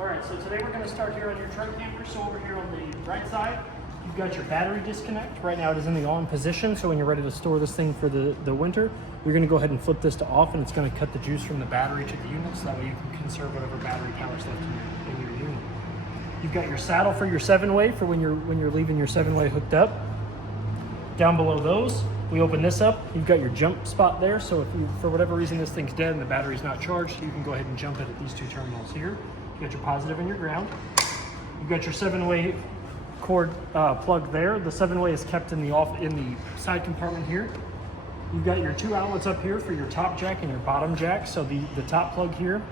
All right, so today we're going to start here on your truck camper. So over here on the right side, you've got your battery disconnect. Right now it is in the on position, so when you're ready to store this thing for the winter, you're going to go ahead and flip this to off, and it's going to cut the juice from the battery to the unit, so that way you can conserve whatever battery power is left in your unit. You've got your saddle for your 7-way for when you're leaving your 7-way hooked up. Down below those, we open this up. You've got your jump spot there, so if you, for whatever reason this thing's dead and the battery's not charged, you can go ahead and jump it at these two terminals here. You got your positive and your ground. You've got your 7-way cord plug there. The 7-way is kept in the side compartment here. You've got your 2 outlets up here for your top jack and your bottom jack. So the top plug here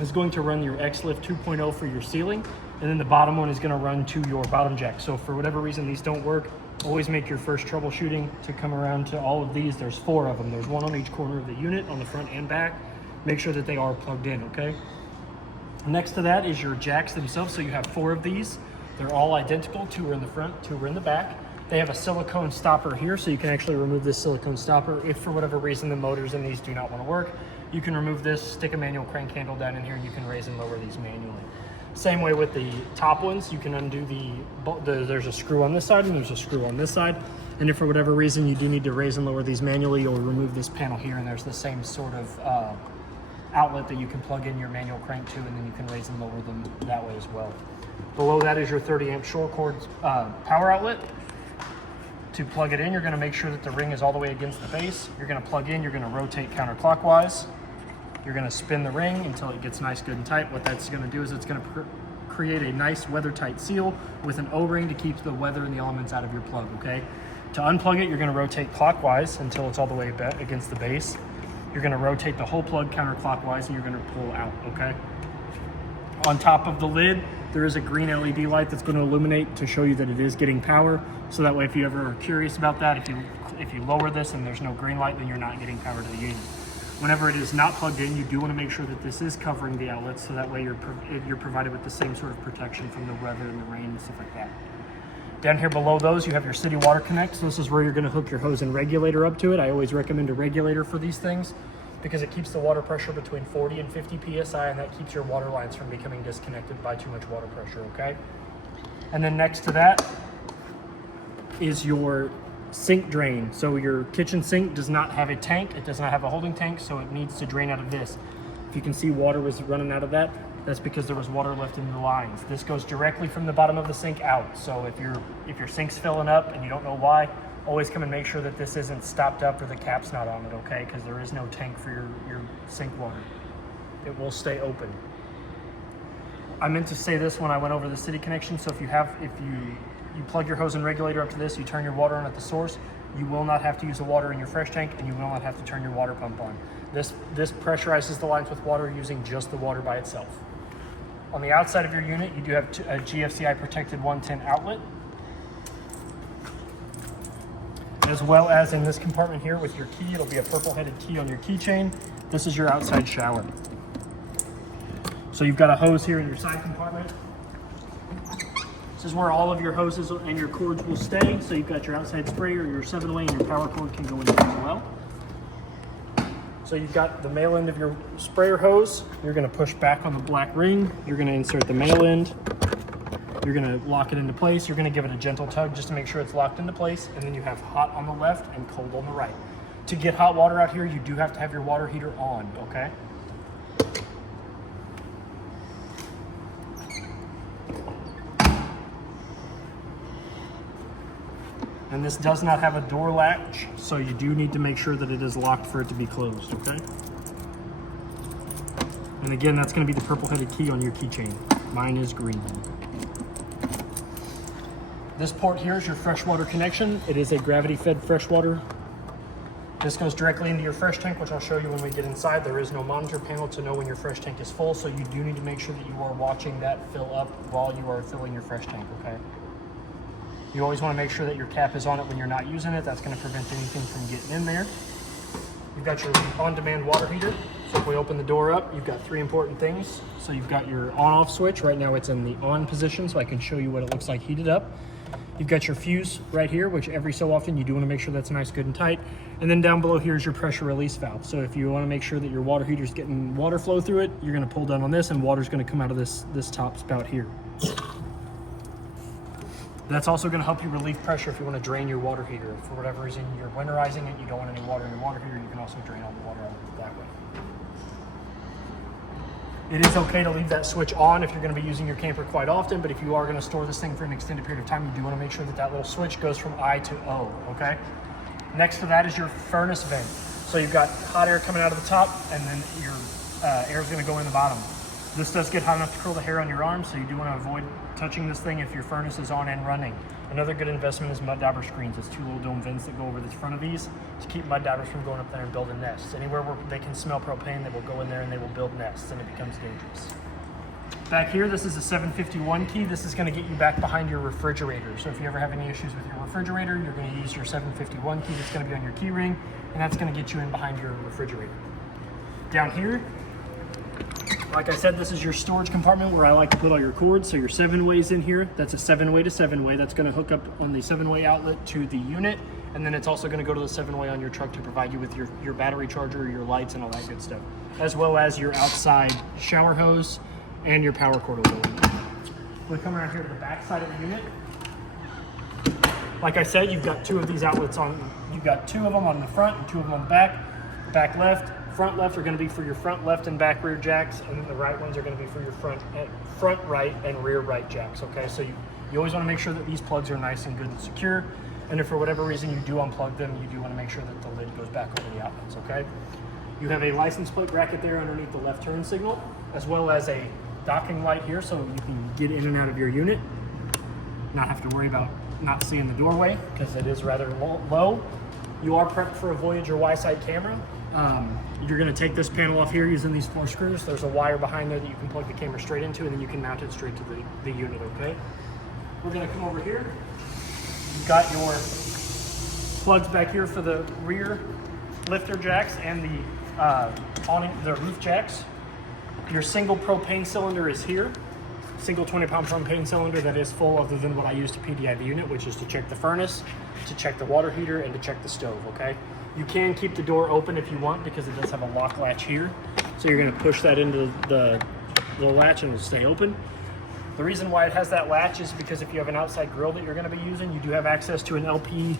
is going to run your X-Lift 2.0 for your ceiling, and then the bottom one is going to run to your bottom jack. So for whatever reason these don't work, always make your first troubleshooting to come around to all of these. There's 4 of them. There's 1 on each corner of the unit on the front and back. Make sure that they are plugged in, okay? Next to that is your jacks themselves. So you have 4 of these. They're all identical. 2 are in the front, 2 are in the back. They have a silicone stopper here, so you can actually remove this silicone stopper. If for whatever reason the motors in these do not want to work, you can remove this, stick a manual crank handle down in here, and you can raise and lower these manually. Same way with the top ones, you can undo there's a screw on this side and there's a screw on this side. And if for whatever reason you do need to raise and lower these manually, you'll remove this panel here, and there's the same sort of outlet that you can plug in your manual crank to, and then you can raise and lower them that way as well. Below that is your 30 amp shore cord power outlet. To plug it in, you're going to make sure that the ring is all the way against the base. You're going to plug in, you're going to rotate counterclockwise. You're going to spin the ring until it gets nice, good, and tight. What that's going to do is it's going to create a nice weather-tight seal with an O-ring to keep the weather and the elements out of your plug, okay? To unplug it, you're going to rotate clockwise until it's all the way against the base. You're going to rotate the whole plug counterclockwise, and you're going to pull out, okay? On top of the lid, there is a green LED light that's going to illuminate to show you that it is getting power. So that way, if you ever are curious about that, if you lower this and there's no green light, then you're not getting power to the unit. Whenever it is not plugged in, you do want to make sure that this is covering the outlets, so that way you're provided with the same sort of protection from the weather and the rain and stuff like that. Down here below those, you have your city water connect. So this is where you're going to hook your hose and regulator up to it. I always recommend a regulator for these things because it keeps the water pressure between 40 and 50 psi, and that keeps your water lines from becoming disconnected by too much water pressure, okay? And then next to that is your sink drain. So your kitchen sink does not have a tank. It does not have a holding tank, so it needs to drain out of this. If you can see water was running out of that, that's because there was water left in the lines. This goes directly from the bottom of the sink out. So if your sink's filling up and you don't know why, always come and make sure that this isn't stopped up or the cap's not on it, okay? Because there is no tank for your sink water. It will stay open. I meant to say this when I went over the city connection. So if you plug your hose and regulator up to this, you turn your water on at the source, you will not have to use the water in your fresh tank, and you will not have to turn your water pump on. This pressurizes the lines with water using just the water by itself. On the outside of your unit, you do have a GFCI protected 110 outlet, as well as in this compartment here with your key. It'll be a purple headed key on your keychain. This is your outside shower. So you've got a hose here in your side compartment. This is where all of your hoses and your cords will stay. So you've got your outside sprayer, your 7-way, and your power cord can go in here as well. So you've got the male end of your sprayer hose. You're going to push back on the black ring. You're going to insert the male end. You're going to lock it into place. You're going to give it a gentle tug just to make sure it's locked into place. And then you have hot on the left and cold on the right. To get hot water out here, you do have to have your water heater on, okay? And this does not have a door latch, so you do need to make sure that it is locked for it to be closed, okay? And again, that's going to be the purple-headed key on your keychain. Mine is green. This port here is your freshwater connection. It is a gravity-fed freshwater. This goes directly into your fresh tank, which I'll show you when we get inside. There is no monitor panel to know when your fresh tank is full, so you do need to make sure that you are watching that fill up while you are filling your fresh tank, okay? You always want to make sure that your cap is on it when you're not using it. That's going to prevent anything from getting in there. You've got your on-demand water heater. So if we open the door up, you've got 3 important things. So you've got your on-off switch. Right now it's in the on position, so I can show you what it looks like heated up. You've got your fuse right here, which every so often you do want to make sure that's nice, good, and tight. And then down below here is your pressure release valve. So if you want to make sure that your water heater is getting water flow through it, you're going to pull down on this and water's going to come out of this top spout here. That's also going to help you relieve pressure if you want to drain your water heater. If for whatever reason you're winterizing it, you don't want any water in your water heater, you can also drain all the water out of it that way. It is okay to leave that switch on if you're going to be using your camper quite often, but if you are going to store this thing for an extended period of time, you do want to make sure that that little switch goes from I to O, okay? Next to that is your furnace vent. So you've got hot air coming out of the top, and then your air is going to go in the bottom. This does get hot enough to curl the hair on your arm, so you do want to avoid touching this thing if your furnace is on and running. Another good investment is mud dauber screens. It's 2 little dome vents that go over the front of these to keep mud daubers from going up there and building nests. Anywhere where they can smell propane, they will go in there and they will build nests, and it becomes dangerous. Back here, this is a 751 key. This is going to get you back behind your refrigerator. So if you ever have any issues with your refrigerator, you're going to use your 751 key that's going to be on your key ring, and that's going to get you in behind your refrigerator. Down here, like I said, this is your storage compartment where I like to put all your cords. So your 7-ways in here, that's a 7-way to 7-way. That's going to hook up on the 7-way outlet to the unit. And then it's also going to go to the 7-way on your truck to provide you with your battery charger, your lights, and all that good stuff. As well as your outside shower hose and your power cord will go in. We'll come around here to the back side of the unit. Like I said, you've got 2 of these outlets on. You've got 2 of them on the front and 2 of them on the back. Back left. Front left are going to be for your front left and back rear jacks, and then the right ones are going to be for your front right and rear right jacks, okay? So you always want to make sure that these plugs are nice and good and secure, and if for whatever reason you do unplug them, you do want to make sure that the lid goes back over the outlets, okay? You have a license plate bracket there underneath the left turn signal, as well as a docking light here so you can get in and out of your unit, not have to worry about not seeing the doorway because it is rather low. You are prepped for a Voyager Y-side camera. You're going to take this panel off here using these 4 screws. There's a wire behind there that you can plug the camera straight into, and then you can mount it straight to the unit, okay? We're going to come over here. You've got your plugs back here for the rear lifter jacks and the roof jacks. Your single propane cylinder is here. Single 20-pound propane cylinder that is full, other than what I use to PDI the unit, which is to check the furnace, to check the water heater, and to check the stove, okay? You can keep the door open if you want because it does have a lock latch here. So you're going to push that into the latch and it'll stay open. The reason why it has that latch is because if you have an outside grill that you're going to be using, you do have access to an LP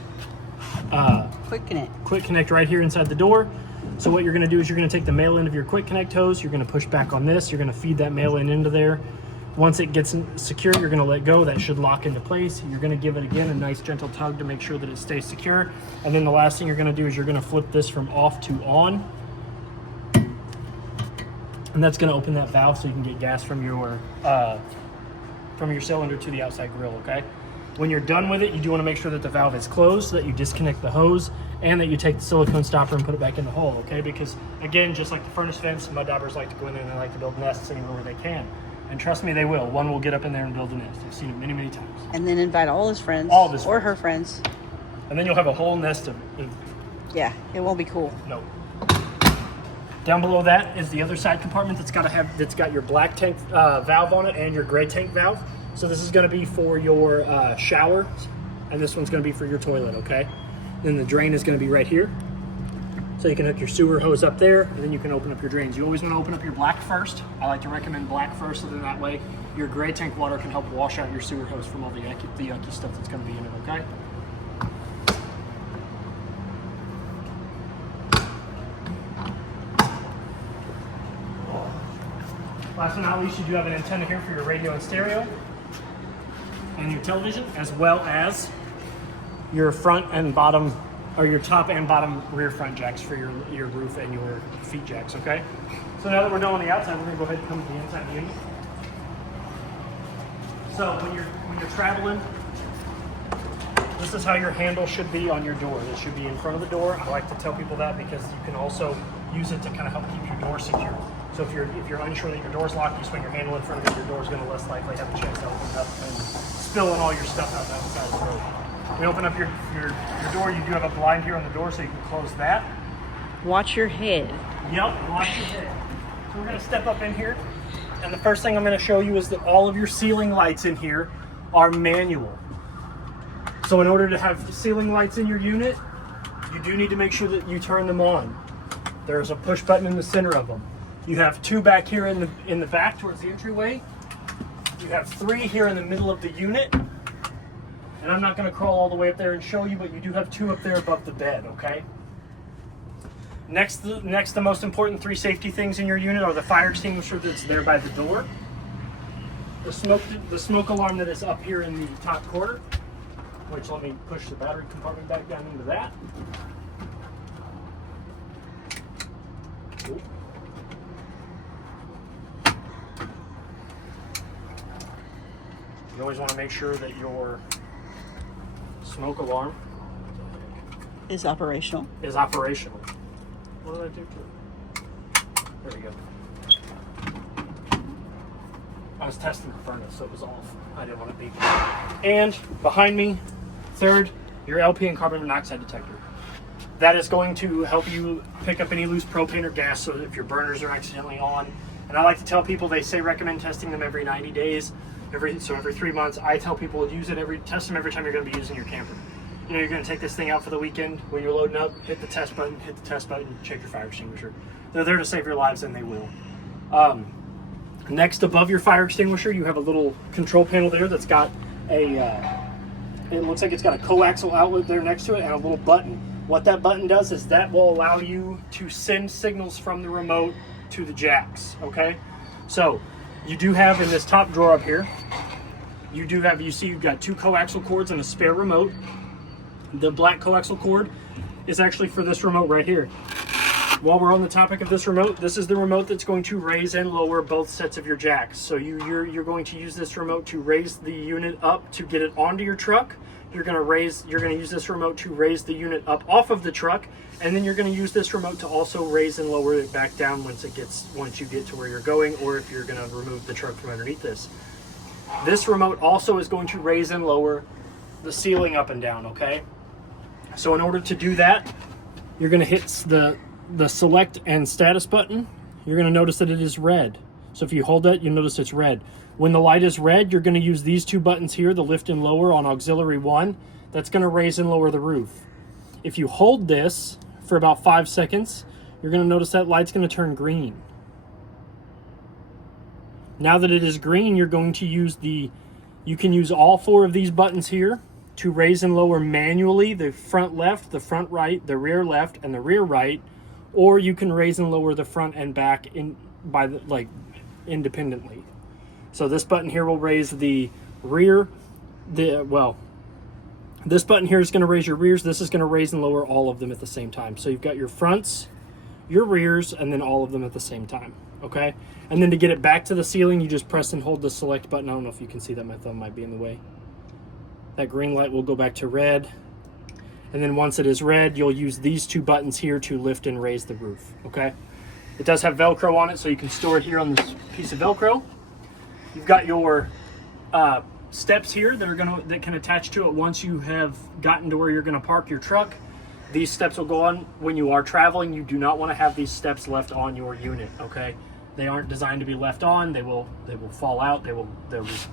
Quick Connect right here inside the door. So what you're going to do is you're going to take the male end of your Quick Connect hose, you're going to push back on this, you're going to feed that male end into there. Once it gets secure, you're going to let go. That should lock into place. You're going to give it again a nice gentle tug to make sure that it stays secure. And then the last thing you're going to do is you're going to flip this from off to on. And that's going to open that valve so you can get gas from your cylinder to the outside grill, okay? When you're done with it, you do want to make sure that the valve is closed so that you disconnect the hose and that you take the silicone stopper and put it back in the hole, okay? Because again, just like the furnace vents, mud daubers like to go in there and they like to build nests anywhere where they can. And trust me, they will. One will get up in there and build a nest. I've seen it many, many times. And then invite all his friends. Her friends. And then you'll have a whole nest of... Yeah, it won't be cool. No. Down below that is the other side compartment that's got your black tank valve on it and your gray tank valve. So this is going to be for your shower, and this one's going to be for your toilet, okay? Then the drain is going to be right here. So you can hook your sewer hose up there, and then you can open up your drains. You always want to open up your black first. I like to recommend black first, so then that way your gray tank water can help wash out your sewer hose from all the yucky stuff that's going to be in it, okay? Last but not least, you do have an antenna here for your radio and stereo and your television, as well as your front and bottom, or your top and bottom rear front jacks for your roof and your feet jacks, okay? So now that we're done on the outside, we're gonna go ahead and come to the inside of the unit. So when you're traveling, this is how your handle should be on your door. It should be in front of the door. I like to tell people that because you can also use it to kind of help keep your door secure. So if you're unsure that your door's locked, you swing your handle in front of it, your door's gonna less likely have a chance to open up and spilling all your stuff out the outside of the road. When you open up your door, you do have a blind here on the door, so you can close that. Watch your head. Yep, watch your head. So we're gonna step up in here, and the first thing I'm gonna show you is that all of your ceiling lights in here are manual. So in order to have ceiling lights in your unit, You do need to make sure that you turn them on. There's a push button in the center of them. You have 2 back here in the back towards the entryway. You have 3 here in the middle of the unit. And I'm not going to crawl all the way up there and show you, but you do have 2 up there above the bed, okay? Next, the most important 3 safety things in your unit are the fire extinguisher that's there by the door, the smoke alarm that is up here in the top corner, which let me push the battery compartment back down into that. Ooh. You always want to make sure that your smoke alarm is operational. What did I do to it? There we go. I was testing the furnace, so it was off. I didn't want to beep. And behind me, third, your LP and carbon monoxide detector. That is going to help you pick up any loose propane or gas, so if your burners are accidentally on. And I like to tell people, they say recommend testing them every 90 days. Every 3 months. I tell people use it test them every time you're going to be using your camper. You know, you're going to take this thing out for the weekend. When you're loading up, hit the test button, check your fire extinguisher. They're there to save your lives, and they will. Next, above your fire extinguisher, you have a little control panel there that's got a, it looks like it's got a coaxial outlet there next to it and a little button. What that button does is that will allow you to send signals from the remote to the jacks, okay? So, you do have in this top drawer up here, you see you've got 2 coaxial cords and a spare remote. The black coaxial cord is actually for this remote right here. While we're on the topic of this remote, this is the remote that's going to raise and lower both sets of your jacks. So you're going to use this remote to raise the unit up to get it onto your truck. You're going to use this remote to raise the unit up off of the truck, and then you're going to use this remote to also raise and lower it back down once you get to where you're going, or if you're going to remove the truck from underneath this. This remote also is going to raise and lower the ceiling up and down, okay? So in order to do that, you're going to hit the select and status button. You're going to notice that it is red. So if you hold that, you'll notice it's red. When the light is red, you're going to use these 2 buttons here, the lift and lower on auxiliary 1. That's going to raise and lower the roof. If you hold this for about 5 seconds, you're going to notice that light's going to turn green. Now that it is green, you're going to use you can use all 4 of these buttons here to raise and lower manually the front left, the front right, the rear left, and the rear right, or you can raise and lower the front and back independently. So this button here will raise the rear, this button here is going to raise your rears. This is going to raise and lower all of them at the same time. So you've got your fronts, your rears, and then all of them at the same time, okay? And then to get it back to the ceiling, you just press and hold the select button. I don't know if you can see that, my thumb might be in the way. That green light will go back to red. And then once it is red, you'll use these 2 buttons here to lift and raise the roof, okay? It does have Velcro on it, so you can store it here on this piece of Velcro. You've got your steps here that can attach to it once you have gotten to where you're going to park your truck. These steps will go on when you are traveling. You do not want to have these steps left on your unit, okay? They aren't designed to be left on. They will fall out. They'll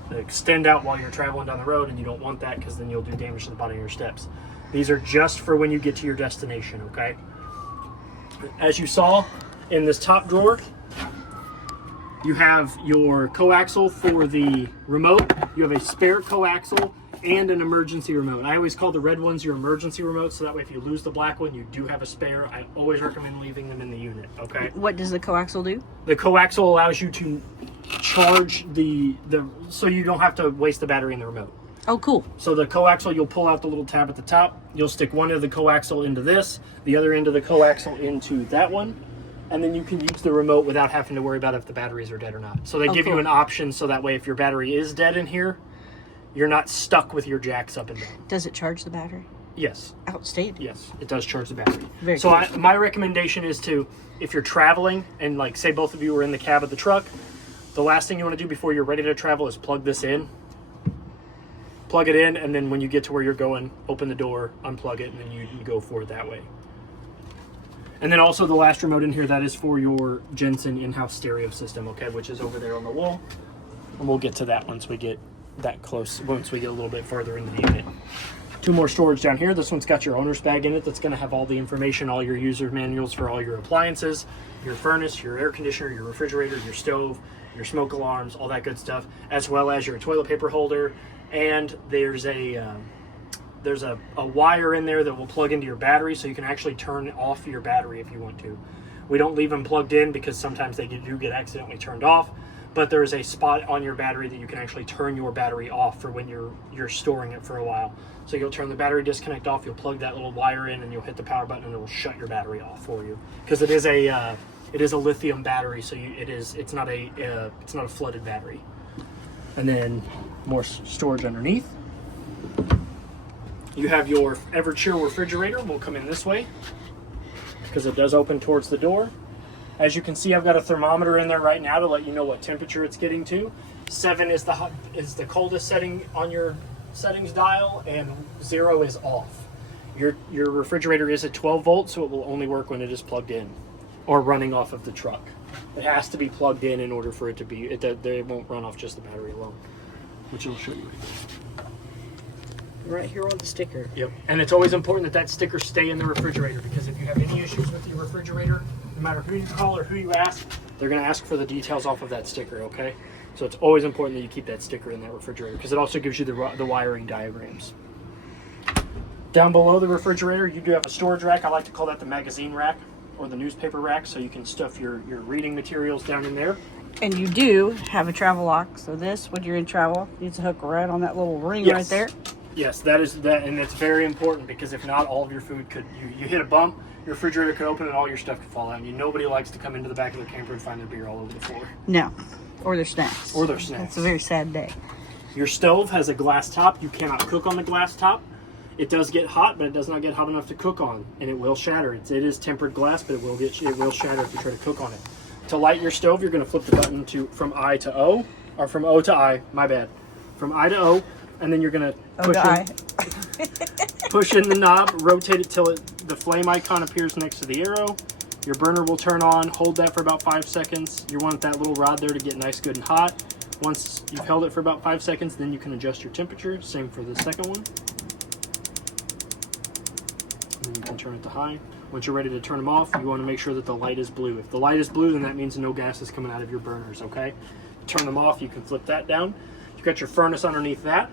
extend out while you're traveling down the road, and you don't want that because then you'll do damage to the bottom of your steps. These are just for when you get to your destination, okay? As you saw in this top drawer, you have your coaxial for the remote. You have a spare coaxial and an emergency remote. I always call the red ones your emergency remote, so that way if you lose the black one, you do have a spare. I always recommend leaving them in the unit, okay? What does the coaxial do? The coaxial allows you to charge so you don't have to waste the battery in the remote. Oh, cool. So the coaxial, you'll pull out the little tab at the top. You'll stick one end of the coaxial into this, the other end of the coaxial into that one, and then you can use the remote without having to worry about if the batteries are dead or not. So they give you an option so that way if your battery is dead in here, you're not stuck with your jacks up and down. Does it charge the battery? Yes. Outstanding. Yes, it does charge the battery. Very so cool. my recommendation is to, if you're traveling and like say both of you are in the cab of the truck, the last thing you want to do before you're ready to travel is plug this in. Plug it in, and then when you get to where you're going, open the door, unplug it, and then you go forward that way. And then also the last remote in here, that is for your Jensen in-house stereo system, okay, which is over there on the wall. And we'll get to that once we get that close, once we get a little bit further into the unit. Two more storage down here. This one's got your owner's bag in it that's going to have all the information, all your user manuals for all your appliances, your furnace, your air conditioner, your refrigerator, your stove, your smoke alarms, all that good stuff, as well as your toilet paper holder. And there's a wire in there that will plug into your battery, so you can actually turn off your battery if you want to. We don't leave them plugged in because sometimes they do get accidentally turned off, but there's a spot on your battery that you can actually turn your battery off for when you're storing it for a while. So you'll turn the battery disconnect off, you'll plug that little wire in, and you'll hit the power button, and it will shut your battery off for you. Because it is a lithium battery, so it's not a flooded battery. And then more storage underneath. You have your ever-chill refrigerator. Will come in this way because it does open towards the door. As you can see, I've got a thermometer in there right now to let you know what temperature it's getting to. 7 is the coldest setting on your settings dial, and 0 is off. Your refrigerator is at 12 volts, so it will only work when it is plugged in or running off of the truck. It has to be plugged in order for it to be. It won't run off just the battery alone, which I'll show you right there. Right here on the sticker. Yep. And it's always important that sticker stay in the refrigerator, because if you have any issues with your refrigerator, no matter who you call or who you ask, they're going to ask for the details off of that sticker, okay? So it's always important that you keep that sticker in that refrigerator, because it also gives you the wiring diagrams. Down below the refrigerator, you do have a storage rack. I like to call that the magazine rack or the newspaper rack, so you can stuff your reading materials down in there. And you do have a travel lock, so this, when you're in travel, needs to hook right on that little ring right there. Yes, that is that, and it's very important, because if not, all of your food could, you hit a bump, your refrigerator could open and all your stuff could fall out. And nobody likes to come into the back of their camper and find their beer all over the floor. No, or their snacks. Or their snacks. It's a very sad day. Your stove has a glass top. You cannot cook on the glass top. It does get hot, but it does not get hot enough to cook on, and it will shatter. It is tempered glass, but it will shatter if you try to cook on it. To light your stove, you're going to flip the button from I to O, or from O to I. My bad. From I to O. And then you're going to push in the knob, rotate it till the flame icon appears next to the arrow. Your burner will turn on. Hold that for about 5 seconds. You want that little rod there to get nice, good, and hot. Once you've held it for about 5 seconds, then you can adjust your temperature. Same for the second one. And then you can turn it to high. Once you're ready to turn them off, you want to make sure that the light is blue. If the light is blue, then that means no gas is coming out of your burners, okay? Turn them off, you can flip that down. You've got your furnace underneath that.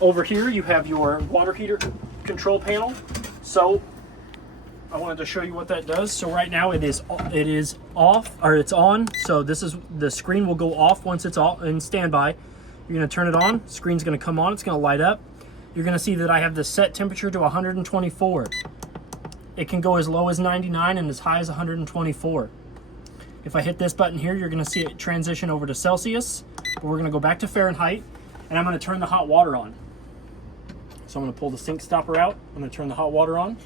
Over here, you have your water heater control panel. So I wanted to show you what that does. So right now it is off, or it's on. So this is, the screen will go off once it's all in standby. You're going to turn it on. Screen's going to come on. It's going to light up. You're going to see that I have the set temperature to 124. It can go as low as 99 and as high as 124. If I hit this button here, you're going to see it transition over to Celsius. But we're going to go back to Fahrenheit, and I'm going to turn the hot water on. So I'm going to pull the sink stopper out. I'm going to turn the hot water on.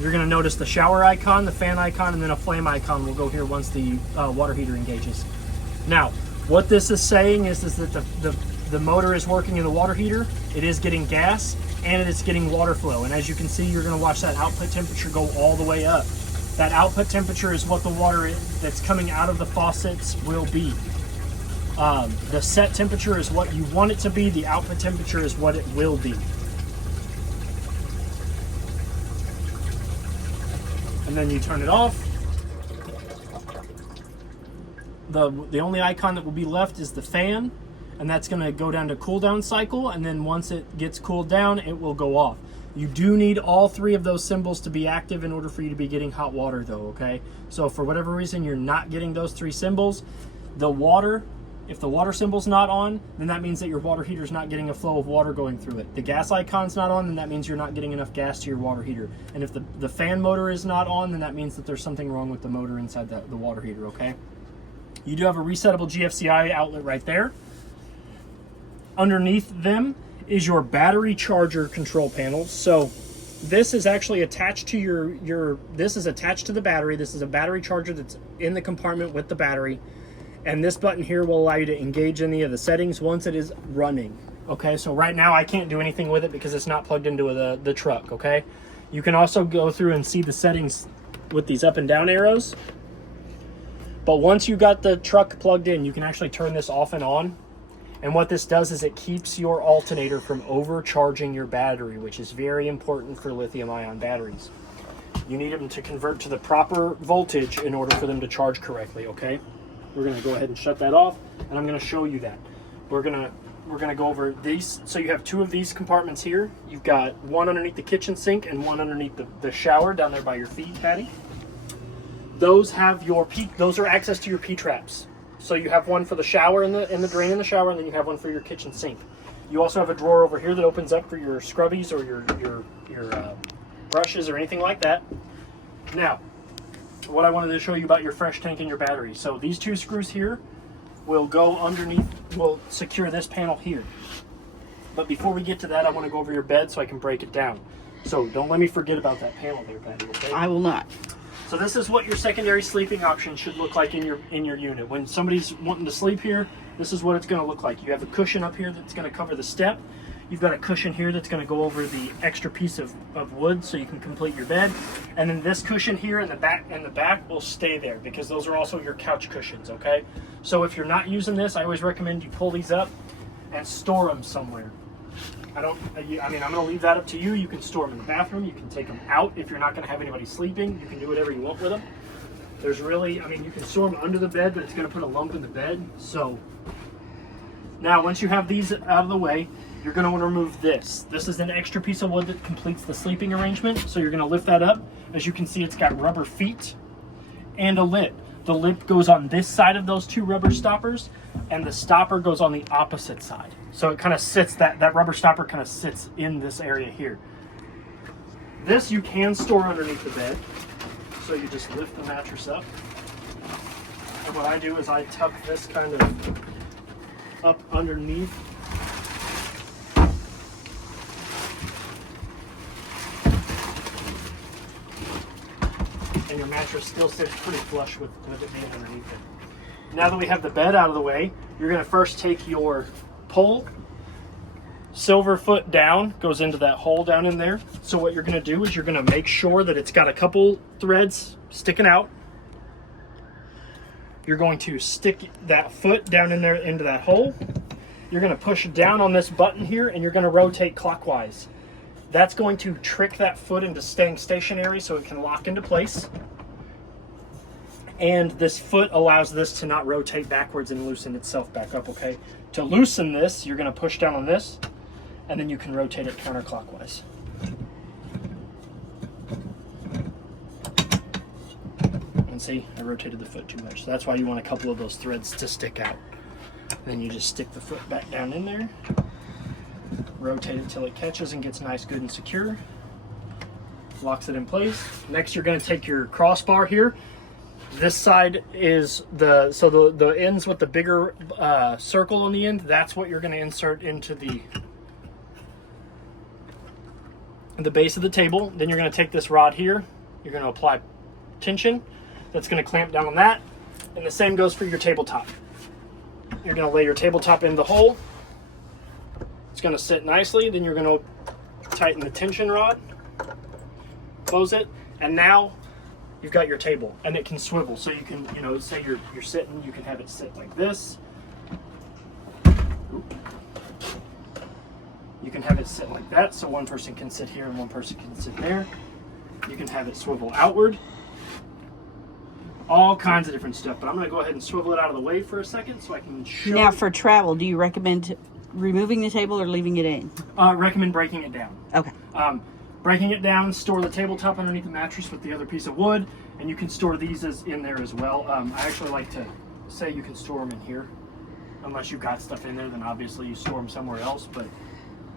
You're going to notice the shower icon, the fan icon, and then a flame icon will go here once the water heater engages. Now, what this is saying is that the motor is working in the water heater. It is getting gas, and it is getting water flow. And as you can see, you're going to watch that output temperature go all the way up. That output temperature is what the water that's coming out of the faucets will be. The set temperature is what you want it to be. The output temperature is what it will be. And then you turn it off. The only icon that will be left is the fan, and that's going to go down to cool down cycle, and then once it gets cooled down, it will go off. You do need all three of those symbols to be active in order for you to be getting hot water though, okay? So if for whatever reason you're not getting those three symbols, if the water symbol's not on, then that means that your water heater's not getting a flow of water going through it. The gas icon's not on, then that means you're not getting enough gas to your water heater. And if the fan motor is not on, then that means that there's something wrong with the motor inside the water heater, okay? You do have a resettable GFCI outlet right there. Underneath them is your battery charger control panel. So this is actually attached to this is attached to the battery. This is a battery charger that's in the compartment with the battery. And this button here will allow you to engage any of the settings once it is running. Okay, so right now I can't do anything with it because it's not plugged into the truck, okay? You can also go through and see the settings with these up and down arrows. But once you got the truck plugged in, you can actually turn this off and on. And what this does is it keeps your alternator from overcharging your battery, which is very important for lithium-ion batteries. You need them to convert to the proper voltage in order for them to charge correctly, okay? We're gonna go ahead and shut that off, and I'm gonna show you that. We're gonna go over these. So you have two of these compartments here. You've got one underneath the kitchen sink and one underneath the shower down there by your feet, Patty. Those have your those are access to your P-traps. So you have one for the shower and the drain in the shower, and then you have one for your kitchen sink. You also have a drawer over here that opens up for your scrubbies or your brushes or anything like that. Now, what I wanted to show you about your fresh tank and your battery. So these two screws here will go underneath, will secure this panel here. But before we get to that, I want to go over your bed so I can break it down. So don't let me forget about that panel there, Patty, okay? I will not. So this is what your secondary sleeping option should look like in your unit. When somebody's wanting to sleep here, this is what it's going to look like. You have a cushion up here that's going to cover the step. You've got a cushion here that's going to go over the extra piece of wood so you can complete your bed. And then this cushion here in the back will stay there because those are also your couch cushions, okay? So if you're not using this, I always recommend you pull these up and store them somewhere. I'm going to leave that up to you. You can store them in the bathroom. You can take them out if you're not going to have anybody sleeping. You can do whatever you want with them. There's really, you can store them under the bed, but it's going to put a lump in the bed. So now once you have these out of the way, you're going to want to remove this. This is an extra piece of wood that completes the sleeping arrangement. So you're going to lift that up. As you can see, it's got rubber feet and a lip. The lip goes on this side of those two rubber stoppers, and the stopper goes on the opposite side. So it kind of sits, that rubber stopper kind of sits in this area here. This you can store underneath the bed. So you just lift the mattress up. And what I do is I tuck this kind of up underneath. And your mattress still sits pretty flush with it being underneath it. Now that we have the bed out of the way, you're going to first take your pole, silver foot down, goes into that hole down in there. So what you're going to do is you're going to make sure that it's got a couple threads sticking out. You're going to stick that foot down in there into that hole. You're going to push down on this button here, and you're going to rotate clockwise. That's going to trick that foot into staying stationary so it can lock into place. And this foot allows this to not rotate backwards and loosen itself back up, okay? To loosen this, you're going to push down on this, and then you can rotate it counterclockwise. And see, I rotated the foot too much. So that's why you want a couple of those threads to stick out. Then you just stick the foot back down in there. Rotate it till it catches and gets nice, good, and secure. Locks it in place. Next, you're going to take your crossbar here. This side is the ends with the bigger circle on the end. That's what you're going to insert into the base of the table. Then you're going to take this rod here. You're going to apply tension. That's going to clamp down on that. And the same goes for your tabletop. You're going to lay your tabletop in the hole. It's going to sit nicely. Then you're going to tighten the tension rod, close it, and now you've got your table, and it can swivel. So you can, say you're sitting, you can have it sit like this. You can have it sit like that, so one person can sit here and one person can sit there. You can have it swivel outward. All kinds of different stuff, but I'm going to go ahead and swivel it out of the way for a second so I can show. Now, for travel, do you recommend removing the table or leaving it in? Recommend breaking it down. Okay. Breaking it down, store the tabletop underneath the mattress with the other piece of wood, and you can store these in there as well. I actually like to say you can store them in here. Unless you've got stuff in there, then obviously you store them somewhere else.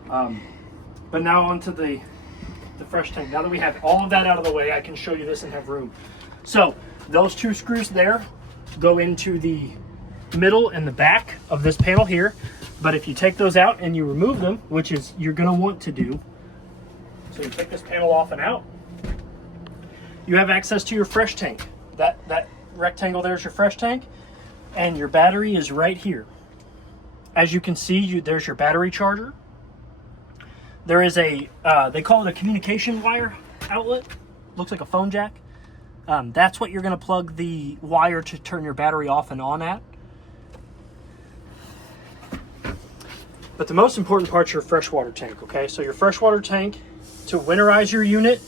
But now onto the fresh tank. Now that we have all of that out of the way, I can show you this and have room. So those two screws there go into the middle and the back of this panel here. But if you take those out and you remove them, which is you're going to want to do, so you take this panel off and out, you have access to your fresh tank. That rectangle there is your fresh tank, and your battery is right here. As you can see, there's your battery charger. There is a, they call it a communication wire outlet. Looks like a phone jack. That's what you're going to plug the wire to turn your battery off and on at. But the most important part's your freshwater tank, okay? So your freshwater tank, to winterize your unit,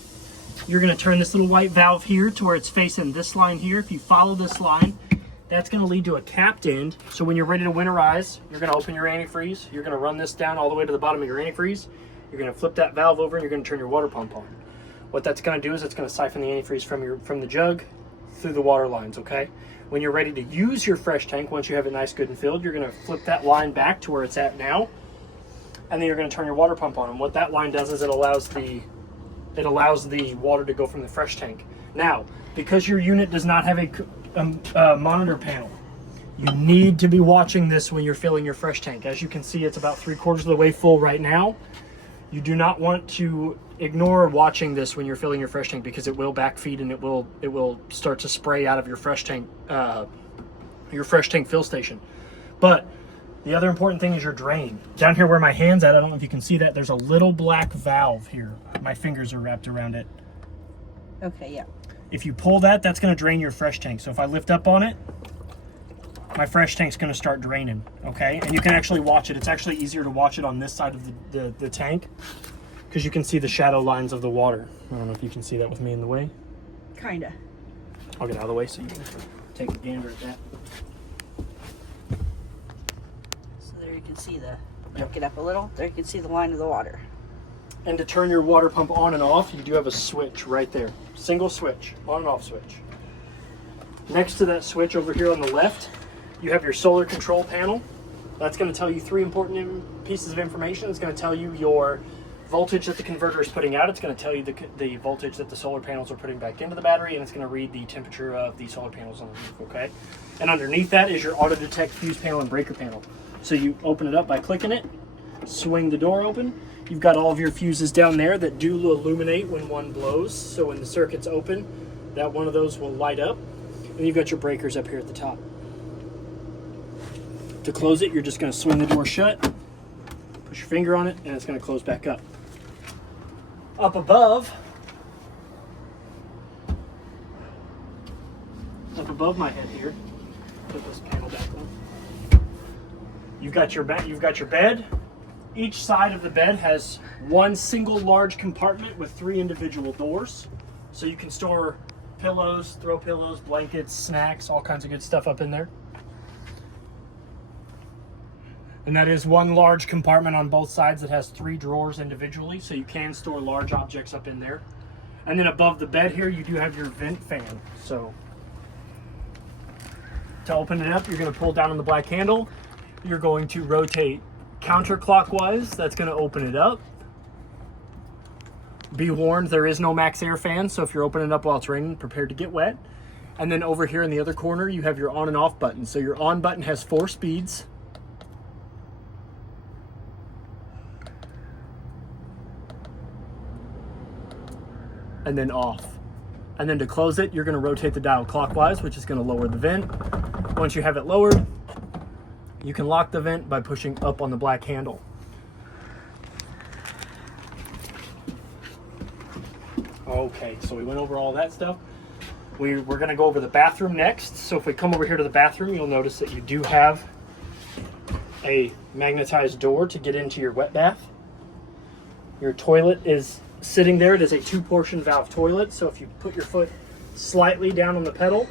you're gonna turn this little white valve here to where it's facing this line here. If you follow this line, that's gonna lead to a capped end. So when you're ready to winterize, you're gonna open your antifreeze. You're gonna run this down all the way to the bottom of your antifreeze. You're gonna flip that valve over and you're gonna turn your water pump on. What that's gonna do is it's gonna siphon the antifreeze from the jug through the water lines, okay? When you're ready to use your fresh tank, once you have it nice, good, and filled, you're gonna flip that line back to where it's at now, and then you're gonna turn your water pump on. And what that line does is it allows the water to go from the fresh tank. Now, because your unit does not have a monitor panel, you need to be watching this when you're filling your fresh tank. As you can see, it's about 3/4 of the way full right now. You do not want to ignore watching this when you're filling your fresh tank, because it will backfeed and it will start to spray out of your fresh tank fill station. But the other important thing is your drain. Down here where my hand's at, I don't know if you can see that, there's a little black valve here. My fingers are wrapped around it. Okay, yeah. If you pull that, that's gonna drain your fresh tank. So if I lift up on it, my fresh tank's gonna start draining, okay? And you can actually watch it. It's actually easier to watch it on this side of the tank, because you can see the shadow lines of the water. I don't know if you can see that with me in the way. Kinda. I'll get out of the way so you can take a gander at that. So there you can see back it up a little. There you can see the line of the water. And to turn your water pump on and off, you do have a switch right there. Single switch, on and off switch. Next to that switch over here on the left, you have your solar control panel. That's going to tell you 3 important pieces of information. It's going to tell you your voltage that the converter is putting out. It's going to tell you the voltage that the solar panels are putting back into the battery, and it's going to read the temperature of the solar panels on the roof, okay? And underneath that is your auto detect fuse panel and breaker panel. So you open it up by clicking it, swing the door open. You've got all of your fuses down there that do illuminate when one blows. So when the circuit's open, that one of those will light up. And you've got your breakers up here at the top. To close it, you're just going to swing the door shut, push your finger on it, and it's going to close back up. Up above my head here, put this panel back on. You've got your bed. Each side of the bed has one single large compartment with 3 individual doors, so you can store pillows, throw pillows, blankets, snacks, all kinds of good stuff up in there. And that is one large compartment on both sides that has 3 drawers individually, so you can store large objects up in there. And then above the bed here, you do have your vent fan. So to open it up, you're going to pull down on the black handle. You're going to rotate counterclockwise. That's going to open it up. Be warned, there is no max air fan, so if you're opening it up while it's raining, prepare to get wet. And then over here in the other corner, you have your on and off button. So your on button has 4 speeds. And then off. And then to close it, you're going to rotate the dial clockwise, which is going to lower the vent. Once you have it lowered, you can lock the vent by pushing up on the black handle. Okay, so we went over all that stuff. We're going to go over the bathroom next. So if we come over here to the bathroom, you'll notice that you do have a magnetized door to get into your wet bath. Your toilet is sitting there. It is a 2-portion valve toilet, so if you put your foot slightly down on the pedal,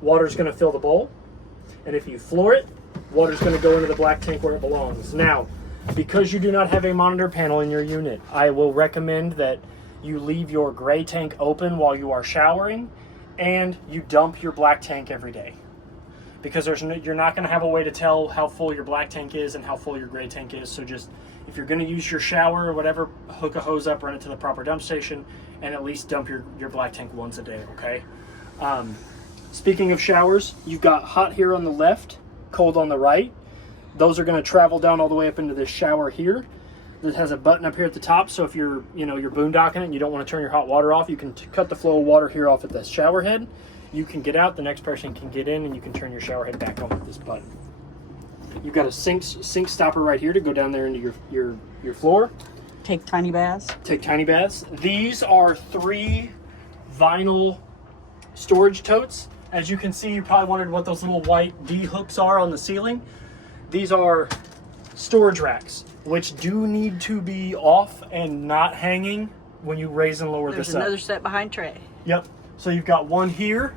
water's going to fill the bowl. And if you floor it, water's going to go into the black tank where it belongs. Now, because you do not have a monitor panel in your unit, I will recommend that you leave your gray tank open while you are showering, and you dump your black tank every day. Because you're not going to have a way to tell how full your black tank is and how full your gray tank is. So just, if you're going to use your shower or whatever, hook a hose up, run it to the proper dump station, and at least dump your black tank once a day, okay? Speaking of showers, you've got hot here on the left, cold on the right. Those are going to travel down all the way up into this shower here. It has a button up here at the top, so if you're boondocking it and you don't want to turn your hot water off, you can cut the flow of water here off at the shower head. You can get out, the next person can get in, and you can turn your shower head back on with this button. You've got a sink stopper right here to go down there into your floor. Take tiny baths. Take tiny baths. These are 3 vinyl storage totes. As you can see, you probably wondered what those little white D hooks are on the ceiling. These are storage racks. which do need to be off and not hanging when you raise and lower this up. There's another set behind Trey. Yep. So you've got one here,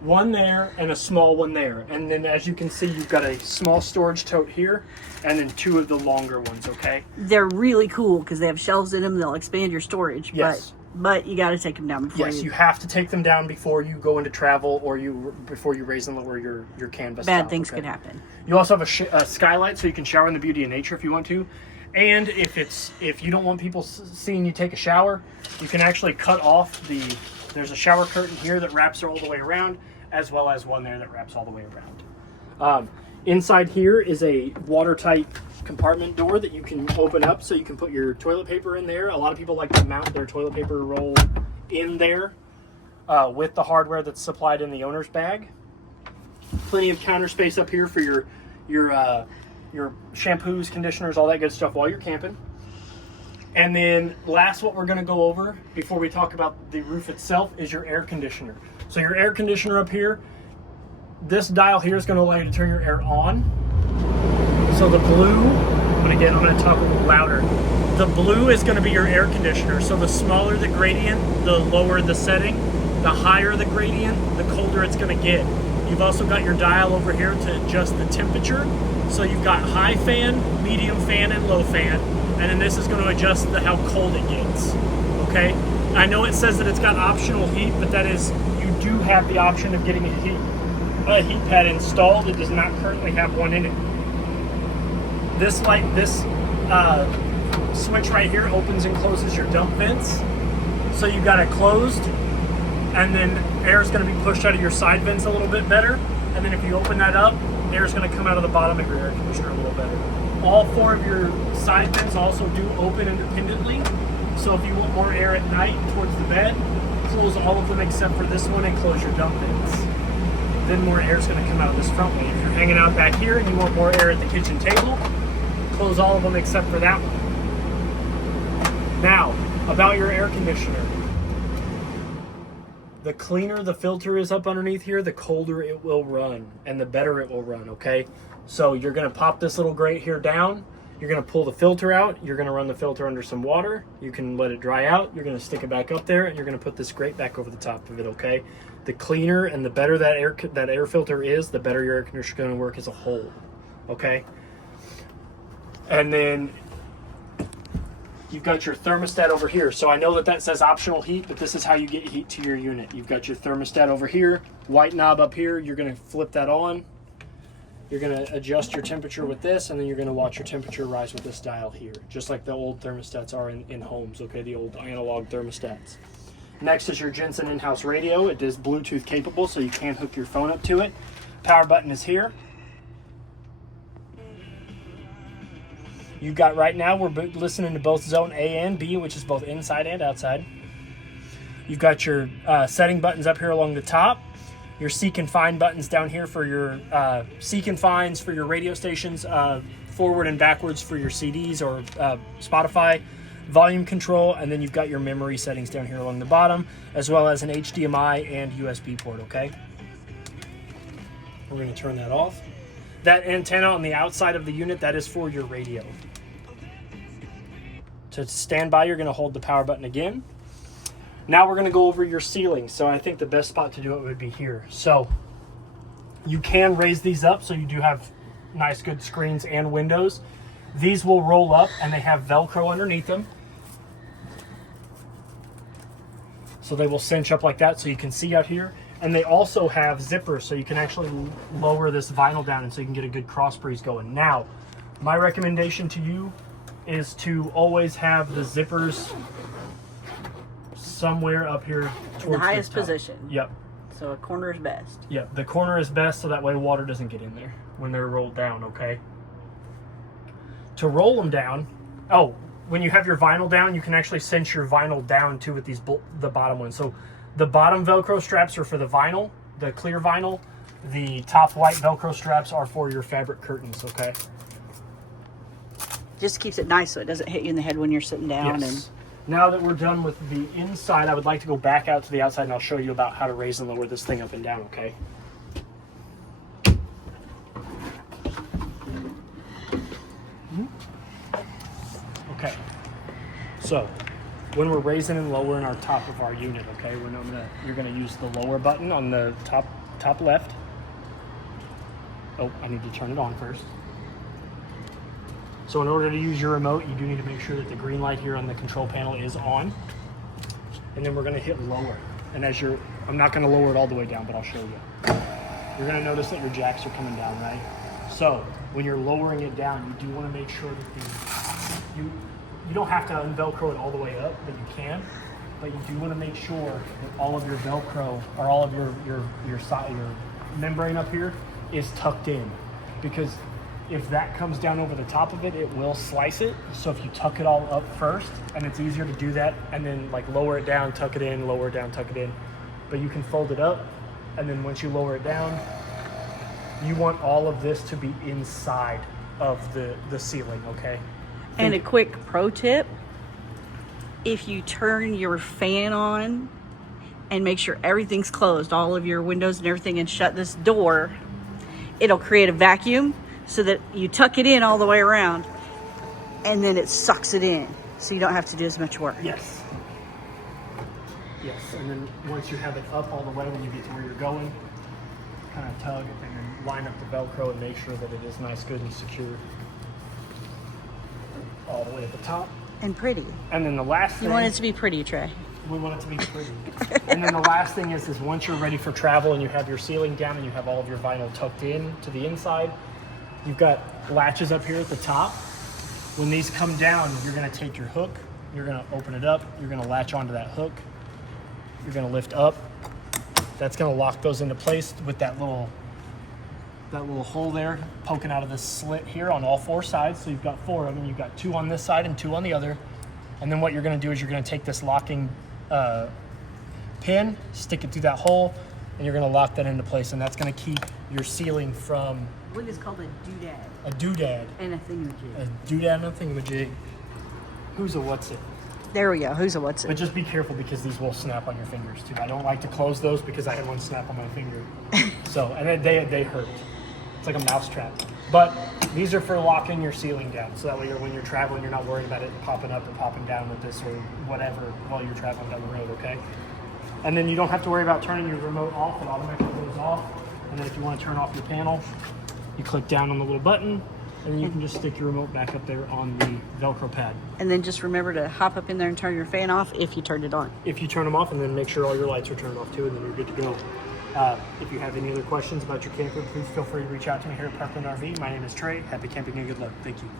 one there, and a small one there. And then as you can see, you've got a small storage tote here, and then 2 of the longer ones, okay? They're really cool because they have shelves in them. They'll expand your storage. Yes. But you got to take them down before Yes, you have to take them down before you go into travel or before you raise and lower your canvas. Bad things could happen. You also have a skylight so you can shower in the beauty of nature if you want to. And if you don't want people seeing you take a shower, you can actually cut off there's a shower curtain here that wraps all the way around, as well as one there that wraps all the way around. Inside here is a watertight compartment door that you can open up so you can put your toilet paper in there. A lot of people like to mount their toilet paper roll in there with the hardware that's supplied in the owner's bag. Plenty of counter space up here for your shampoos, conditioners, all that good stuff while you're camping. And then last, what we're going to go over before we talk about the roof itself is your air conditioner. So your air conditioner up here, this dial here is going to allow you to turn your air on. So the blue, but again, I'm going to talk a little louder. The blue is going to be your air conditioner. So the smaller the gradient, the lower the setting. The higher the gradient, the colder it's going to get. You've also got your dial over here to adjust the temperature. So you've got high fan, medium fan, and low fan. And then this is going to adjust how cold it gets. Okay? I know it says that it's got optional heat, but that is, you do have the option of getting a heat pad installed. It does not currently have one in it. This switch right here opens and closes your dump vents. So you got it closed, and then air is going to be pushed out of your side vents a little bit better. And then if you open that up, air is going to come out of the bottom of your air conditioner a little better. All 4 of your side vents also do open independently. So if you want more air at night towards the bed, close all of them except for this one and close your dump vents. Then more air is going to come out of this front way. If you're hanging out back here and you want more air at the kitchen table, close all of them except for that one. Now, about your air conditioner. The cleaner the filter is up underneath here, the colder it will run and the better it will run, okay? So you're going to pop this little grate here down. You're going to pull the filter out. You're going to run the filter under some water. You can let it dry out. You're going to stick it back up there, and you're going to put this grate back over the top of it, okay? The cleaner and the better that air filter is, the better your air conditioner is going to work as a whole, okay? And then you've got your thermostat over here. So I know that says optional heat, but this is how you get heat to your unit. You've got your thermostat over here, white knob up here. You're going to flip that on. You're going to adjust your temperature with this, and then you're going to watch your temperature rise with this dial here, just like the old thermostats are in homes, okay, the old analog thermostats. Next is your Jensen in-house radio. It is Bluetooth capable, so you can hook your phone up to it. Power button is here. You've got right now, we're listening to both zone A and B, which is both inside and outside. You've got your setting buttons up here along the top. Your seek and find buttons down here for your seek and finds for your radio stations, forward and backwards for your CDs or Spotify, volume control, and then you've got your memory settings down here along the bottom, as well as an HDMI and USB port, okay? We're going to turn that off. That antenna on the outside of the unit, that is for your radio. To stand by, you're going to hold the power button again. Now we're going to go over your ceiling. So I think the best spot to do it would be here. So you can raise these up so you do have nice good screens and windows. These will roll up and they have Velcro underneath them. So they will cinch up like that so you can see out here. And they also have zippers so you can actually lower this vinyl down and so you can get a good cross breeze going. Now, my recommendation to you is to always have the zippers somewhere up here towards the highest top position. Yep. So a corner is best. Yep, the corner is best so that way water doesn't get in there when they're rolled down, okay? To roll them down, when you have your vinyl down, you can actually cinch your vinyl down too with these the bottom ones. So the bottom Velcro straps are for the vinyl, the clear vinyl. The top white Velcro straps are for your fabric curtains, okay? Just keeps it nice so it doesn't hit you in the head when you're sitting down. Yes. And now that we're done with the inside, I would like to go back out to the outside and I'll show you about how to raise and lower this thing up and down, okay? So when we're raising and lowering our top of our unit, okay, you're gonna use the lower button on the top left. Oh, I need to turn it on first. So in order to use your remote, you do need to make sure that the green light here on the control panel is on. And then we're gonna hit lower. And I'm not gonna lower it all the way down, but I'll show you. You're gonna notice that your jacks are coming down, right? So when you're lowering it down, you do wanna make sure that you don't have to unvelcro it all the way up, but you can. But you do wanna make sure that all of your Velcro, or all of your membrane up here is tucked in. Because if that comes down over the top of it, it will slice it. So if you tuck it all up first, and it's easier to do that, and then like lower it down, tuck it in, lower it down, tuck it in. But you can fold it up, and then once you lower it down, you want all of this to be inside of the ceiling, okay? And a quick pro tip, if you turn your fan on and make sure everything's closed, all of your windows and everything, and shut this door, it'll create a vacuum so that you tuck it in all the way around, and then it sucks it in, so you don't have to do as much work. Yes. Yes, and then once you have it up all the way, when you get to where you're going, kind of tug and then line up the Velcro and make sure that it is nice, good, and secure all the way at the top. And pretty. And then the last thing... You want it to be pretty, Trey. We want it to be pretty. And then the last thing is once you're ready for travel and you have your ceiling down and you have all of your vinyl tucked in to the inside, you've got latches up here at the top. When these come down, you're gonna take your hook, you're gonna open it up, you're gonna latch onto that hook, you're gonna lift up. That's gonna lock those into place with that little hole there poking out of this slit here on all four sides. So you've got four of them. You've got two on this side and two on the other. And then what you're gonna do is you're gonna take this locking pin, stick it through that hole, and you're gonna lock that into place. And that's gonna keep your ceiling from... What is called a doodad. A doodad. And a thingamajig. A doodad and a thingamajig. Who's a what's it? There we go. Who's a what's it? But just be careful because these will snap on your fingers too. I don't like to close those because I had one snap on my finger. So, and they hurt. It's like a mouse trap. But these are for locking your ceiling down. So that way when you're traveling, you're not worried about it popping up or popping down with this or whatever while you're traveling down the road, okay? And then you don't have to worry about turning your remote off. It automatically goes off. And then if you want to turn off your panel, you click down on the little button, and then you can just stick your remote back up there on the Velcro pad. And then just remember to hop up in there and turn your fan off if you turned it on. If you turn them off, and then make sure all your lights are turned off too, and then you're good to go. If you have any other questions about your camper, please feel free to reach out to me here at Parkland RV. My name is Trey. Happy camping and good luck. Thank you.